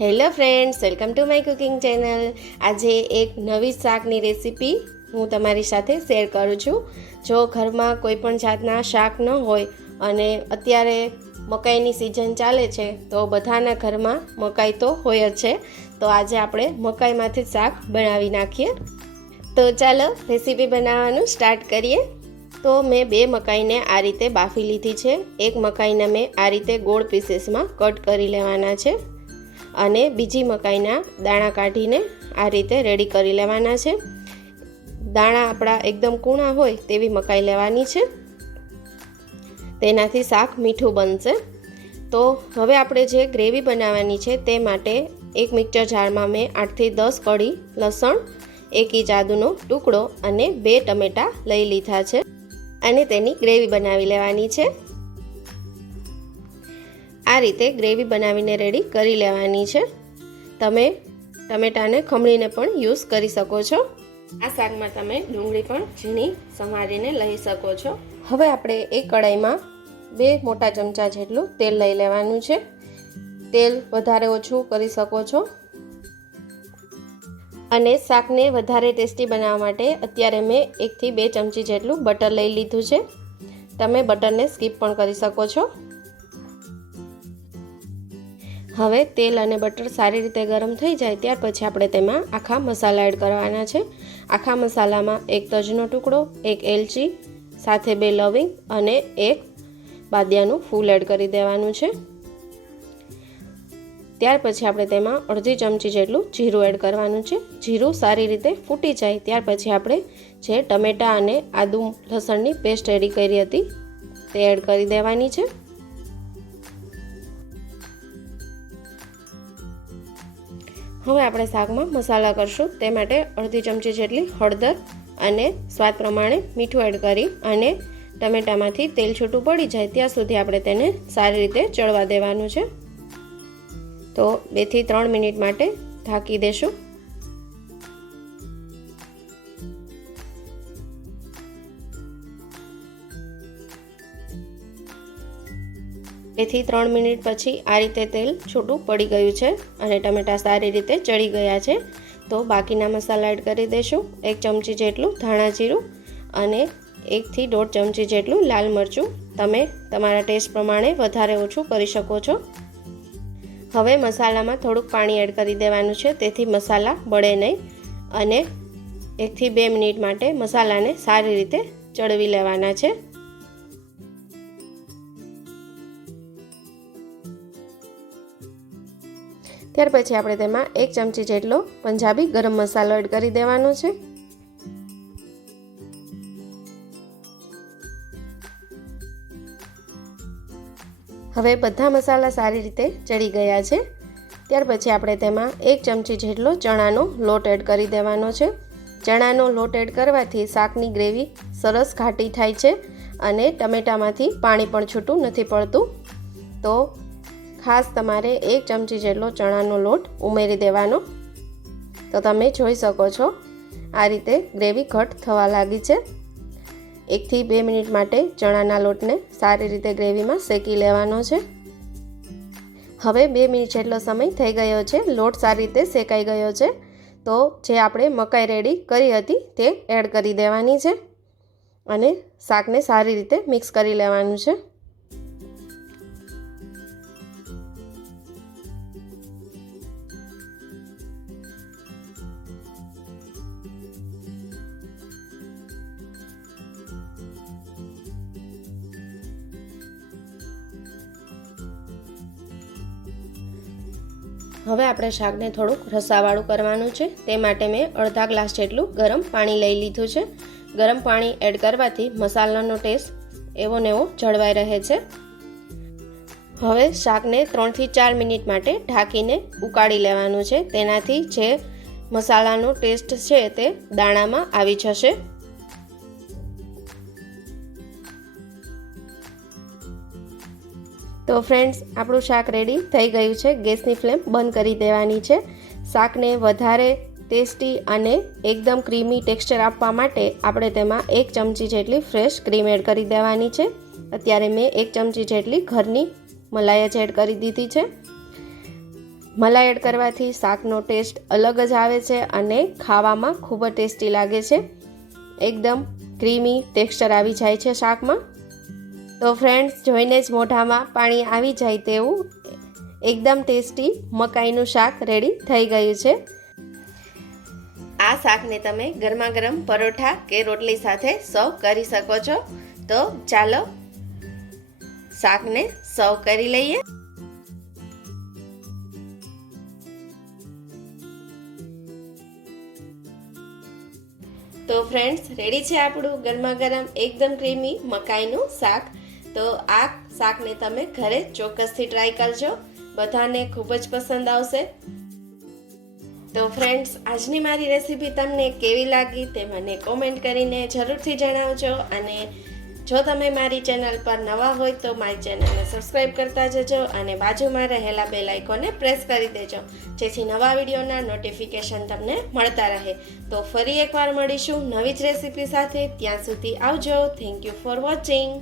Hello friends, welcome to my cooking channel. આજે એક નવી શાકની રેસીપી હું તમારી સાથે શેર કરું છું। જો ઘરમાં કોઈ પણ જાતના શાક ન હોય અને અત્યારે મકાઈની સિઝન ચાલે છે તો બધાના ઘરમાં મકાઈ તો હોય જ છે। તો આજે આપણે મકાઈમાંથી શાક બનાવી નાખીએ। તો ચાલો રેસીપી બનાવવાનું સ્ટાર્ટ કરીએ। તો મેં 2 મકાઈને આ રીતે બાફી લીધી છે। એક મકાઈને મેં આ રીતે ગોળ પીસીસમાં કટ કરી લેવાના છે અને બીજી મકાઈના દાણા કાઢીને આ રીતે રેડી કરી લેવાના છે। દાણા આપણા એકદમ કૂણા હોય તેવી મકાઈ લેવાની છે, તેનાથી શાક મીઠું બનશે। તો હવે આપણે જે ગ્રેવી બનાવવાની છે તે માટે એક મિક્સર જારમાં મેં 8 થી 10 કળી લસણ, 1 ઇંચ આદુનો ટુકડો અને 2 ટમેટાં લઈ લીધા છે અને તેની ગ્રેવી બનાવી લેવાની છે। આ રીતે ગ્રેવી બનાવીને રેડી કરી લેવાની છે। તમે ટમેટાને ખમણીને પણ યુઝ કરી શકો છો। આ શાકમાં તમે ડુંગળી પણ ઝીણી સમારીને લઈ શકો છો। હવે આપણે એક કડાઈમાં 2 મોટા ચમચા જેટલું તેલ લઈ લેવાનું છે। તેલ વધારે ઓછું કરી શકો છો અને શાકને વધારે ટેસ્ટી બનાવવા માટે અત્યારે મેં 1 થી 2 ચમચી જેટલું બટર લઈ લીધું છે। તમે બટરને સ્કીપ પણ કરી શકો છો। હવે તેલ અને બટર સારી રીતે ગરમ થઈ જાય ત્યાર પછી આપણે તેમાં આખા મસાલા એડ કરવાના છે। આખા મસાલામાં 1 તજનો ટુકડો, 1 એલચી, સાથે 2 લવિંગ અને 1 બાદિયાનું ફૂલ એડ કરી દેવાનું છે। ત્યાર પછી આપણે તેમાં અડધી ચમચી જેટલું જીરું એડ કરવાનું છે। જીરું સારી રીતે ફૂટી જાય ત્યાર પછી આપણે જે ટમેટાં અને આદુ લસણની પેસ્ટ રેડી કરી હતી તે એડ કરી દેવાની છે। હવે આપણે શાકમાં મસાલા કરશું, તે માટે અડધી ચમચી જેટલી હળદર અને સ્વાદ પ્રમાણે મીઠું એડ કરી અને ટમેટામાંથી તેલ છૂટું પડી જાય ત્યાં સુધી આપણે તેને સારી રીતે ચડવા દેવાનું છે। તો 2 થી 3 મિનિટ માટે ઢાંકી દેશું। થી 3 મિનિટ પછી આ રીતે તેલ છૂટું પડી ગયું છે અને ટમેટાં સારી રીતે ચડી ગયા છે। તો બાકીના મસાલા એડ કરી દઈશું। 1 ચમચી જેટલું ધાણા જીરું અને 1 થી 1.5 ચમચી જેટલું લાલ મરચું। તમે તમારા ટેસ્ટ પ્રમાણે વધારે ઓછું કરી શકો છો। હવે મસાલામાં થોડુંક પાણી એડ કરી દેવાનું છે તેથી મસાલા બળે નહીં અને 1 થી 2 મિનિટ માટે મસાલાને સારી રીતે ચડવી લેવાના છે। ત્યાર પછી આપણે તેમાં 1 ચમચી જેટલો પંજાબી ગરમ મસાલો એડ કરી દેવાનો છે। હવે બધા મસાલા સારી રીતે ચડી ગયા છે। ત્યાર પછી આપણે તેમાં 1 ચમચી જેટલો ચણાનો લોટ એડ કરી દેવાનો છે। ચણાનો લોટ એડ કરવાથી શાકની ગ્રેવી સરસ ઘાટી થાય છે અને ટમેટામાંથી પાણી પણ છૂટું નથી પડતું। તો ખાસ તમારે 1 ચમચી જેટલો ચણાનો લોટ ઉમેરી દેવાનો। તો તમે જોઈ શકો છો આ રીતે ગ્રેવી ઘટ થવા લાગી છે। 1 થી 2 મિનિટ માટે ચણાના લોટને સારી રીતે ગ્રેવીમાં શેકી લેવાનો છે। હવે 2 મિનિટ જેટલો સમય થઈ ગયો છે, લોટ સારી રીતે શેકાઈ ગયો છે। તો જે આપણે મકાઈ રેડી કરી હતી તે એડ કરી દેવાની છે અને શાકને સારી રીતે મિક્સ કરી લેવાનું છે। હવે આપણે શાકને થોડુંક રસાવાળું કરવાનું છે, તે માટે મેં અડધા ગ્લાસ જેટલું ગરમ પાણી લઈ લીધું છે। ગરમ પાણી એડ કરવાથી મસાલાનો ટેસ્ટ એવો ને એવો જળવાઈ રહે છે। હવે શાકને 3 થી 4 મિનિટ માટે ઢાંકીને ઉકાળી લેવાનું છે, તેનાથી જે મસાલાનો ટેસ્ટ છે તે દાણામાં આવી જશે। તો ફ્રેન્ડ્સ, આપણું શાક રેડી થઈ ગયું છે। ગેસની ફ્લેમ બંધ કરી દેવાની છે। શાકને વધારે ટેસ્ટી અને એકદમ ક્રીમી ટેક્સચર આપવા માટે આપણે તેમાં 1 ચમચી જેટલી ફ્રેશ ક્રીમ એડ કરી દેવાની છે। અત્યારે મેં 1 ચમચી જેટલી ઘરની મલાઈ એડ કરી દીધી છે। મલાઈ એડ કરવાથી શાકનો ટેસ્ટ અલગ જ આવે છે અને ખાવામાં ખૂબ જ ટેસ્ટી લાગે છે. એકદમ ક્રીમી ટેક્સચર આવી જાય છે શાકમાં. તો ફ્રેન્ડ્સ, જોઈને જ મોઢામાં પાણી આવી જાય તેવું એકદમ ટેસ્ટી મકાઈનું શાક રેડી થઈ ગયું છે. આ શાકને તમે ગરમા ગરમ પરોઠા કે રોટલી સાથે સર્વ કરી શકો છો. તો ચાલો શાકને સર્વ કરી લઈએ. તો ફ્રેન્ડ્સ, રેડી છે આપણું ગરમા ગરમ એકદમ ક્રીમી મકાઈનું શાક. તો આ શાકને તમે ઘરે ચોક્કસથી ટ્રાય કરજો, બધાને ખૂબ જ પસંદ આવશે. તો ફ્રેન્ડ્સ, આજની મારી રેસીપી તમને કેવી લાગી તે મને કોમેન્ટ કરીને જરૂરથી જણાવજો. અને જો તમે મારી ચેનલ પર નવા હોય તો મારી ચેનલને સબસ્ક્રાઈબ કરતા જજો અને બાજુમાં રહેલા બેલ આઇકોનને પ્રેસ કરી દેજો, જેથી નવા વિડીયોના નોટિફિકેશન તમને મળતા રહે. તો ફરી એકવાર મળીશું નવી જ રેસીપી સાથે. ત્યાં સુધી આવજો. Thank you for watching.